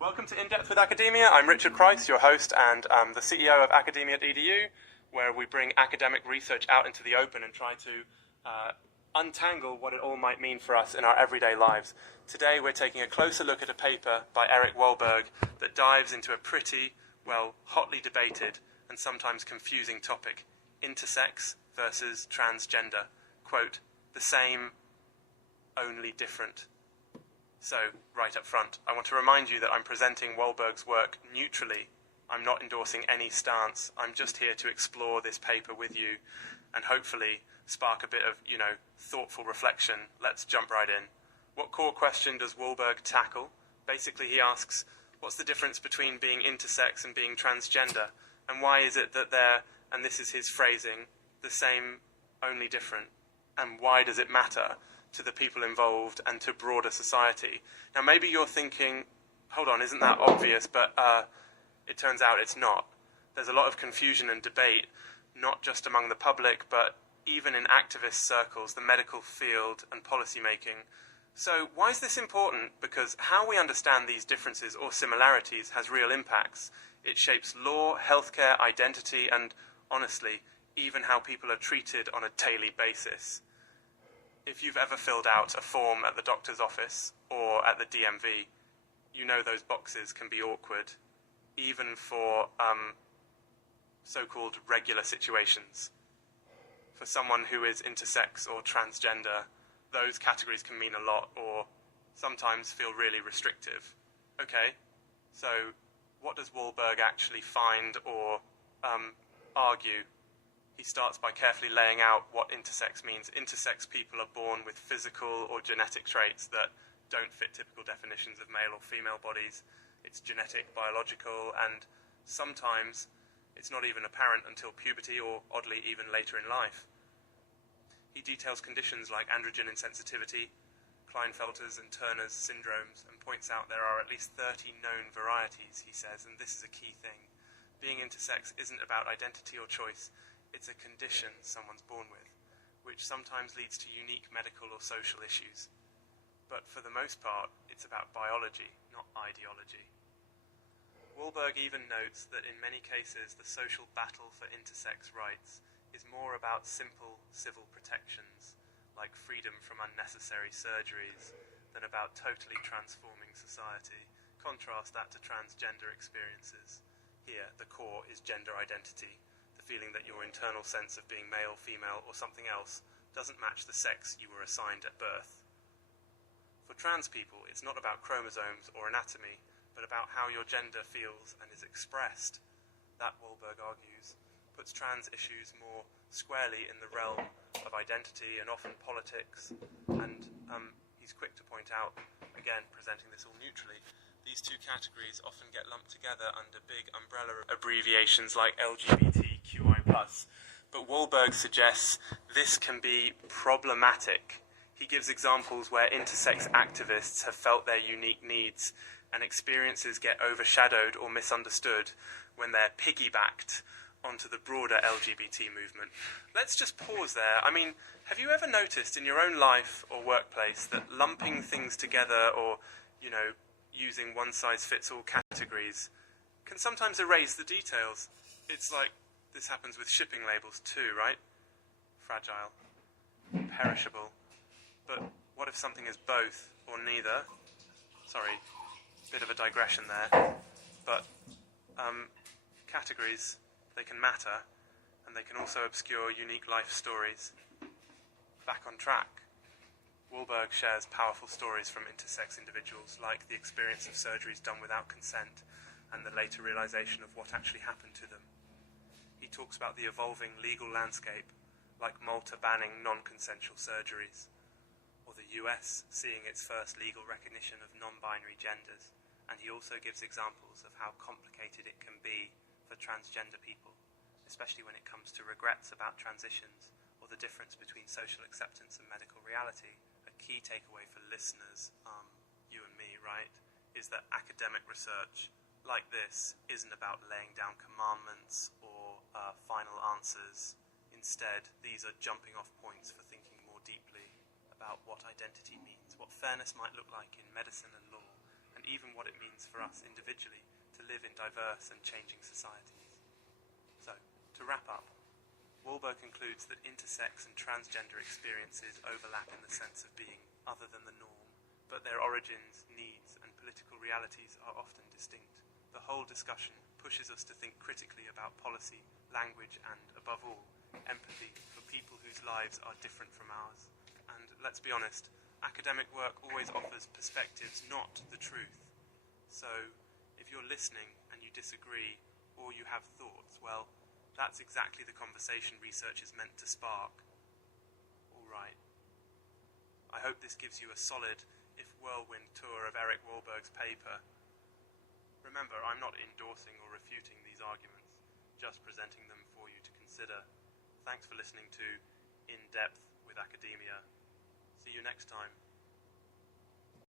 Welcome to Indepth with Academia. I'm Richard Price, your host and the CEO of academia.edu, where we bring academic research out into the open and try to untangle what it all might mean for us in our everyday lives. Today we're taking a closer look at a paper by Eric Wahlberg that dives into a pretty, well, hotly debated and sometimes confusing topic: intersex versus transgender. Quote, the same, only different. So, right up front, I want to remind you that I'm presenting Wahlberg's work neutrally. I'm not endorsing any stance. I'm just here to explore this paper with you and hopefully spark a bit of, thoughtful reflection. Let's jump right in. What core question does Wahlberg tackle? Basically, he asks, what's the difference between being intersex and being transgender? And why is it that they're, and this is his phrasing, the same, only different? And why does it matter to the people involved and to broader society? Now, maybe you're thinking, hold on, isn't that obvious? But it turns out it's not. There's a lot of confusion and debate, not just among the public, but even in activist circles, the medical field, and policy making. So why is this important? Because how we understand these differences or similarities has real impacts. It shapes law, healthcare, identity, and, honestly, even how people are treated on a daily basis. If you've ever filled out a form at the doctor's office or at the DMV, you know those boxes can be awkward, even for so-called regular situations. For someone who is intersex or transgender, those categories can mean a lot or sometimes feel really restrictive. Okay, so what does Wahlberg actually find or argue? He starts by carefully laying out what intersex means. Intersex people are born with physical or genetic traits that don't fit typical definitions of male or female bodies. It's genetic, biological, and sometimes it's not even apparent until puberty or, oddly, even later in life. He details conditions like androgen insensitivity, Klinefelter's and Turner's syndromes, and points out there are at least 30 known varieties, he says, and this is a key thing. Being intersex isn't about identity or choice. It's a condition someone's born with, which sometimes leads to unique medical or social issues. But for the most part, it's about biology, not ideology. Wahlberg even notes that in many cases the social battle for intersex rights is more about simple civil protections, like freedom from unnecessary surgeries, than about totally transforming society. Contrast that to transgender experiences. Here, the core is gender identity. Feeling that your internal sense of being male, female, or something else doesn't match the sex you were assigned at birth. For trans people, it's not about chromosomes or anatomy, but about how your gender feels and is expressed. That, Wahlberg argues, puts trans issues more squarely in the realm of identity and often politics, and he's quick to point out, again, presenting this all neutrally, these two categories often get lumped together under big umbrella abbreviations like LGBTQI+. But Wahlberg suggests this can be problematic. He gives examples where intersex activists have felt their unique needs and experiences get overshadowed or misunderstood when they're piggybacked onto the broader LGBT movement. Let's just pause there. I mean, have you ever noticed in your own life or workplace that lumping things together or, using one-size-fits-all categories can sometimes erase the details? It's like this happens with shipping labels too, right? Fragile, perishable. But what if something is both or neither? Sorry, bit of a digression there. But categories, they can matter, and they can also obscure unique life stories. Back on track. Wahlberg shares powerful stories from intersex individuals, like the experience of surgeries done without consent and the later realization of what actually happened to them. He talks about the evolving legal landscape, like Malta banning non-consensual surgeries, or the US seeing its first legal recognition of non-binary genders, and he also gives examples of how complicated it can be for transgender people, especially when it comes to regrets about transitions or the difference between social acceptance and medical reality. A key takeaway for listeners, you and me, right, is that academic research like this isn't about laying down commandments or final answers. Instead, these are jumping off points for thinking more deeply about what identity means, what fairness might look like in medicine and law, and even what what it means for us individually to live in diverse and changing societies. So, to wrap up, Wahlberg concludes that intersex and transgender experiences overlap in the sense of being other than the norm, but their origins, needs, and political realities are often distinct. The whole discussion pushes us to think critically about policy, language, and, above all, empathy for people whose lives are different from ours. And let's be honest, academic work always offers perspectives, not the truth. So, if you're listening and you disagree, or you have thoughts, well, that's exactly the conversation research is meant to spark. All right. I hope this gives you a solid, if whirlwind, tour of Eric Wahlberg's paper. Remember, I'm not endorsing or refuting these arguments, just presenting them for you to consider. Thanks for listening to In Depth with Academia. See you next time.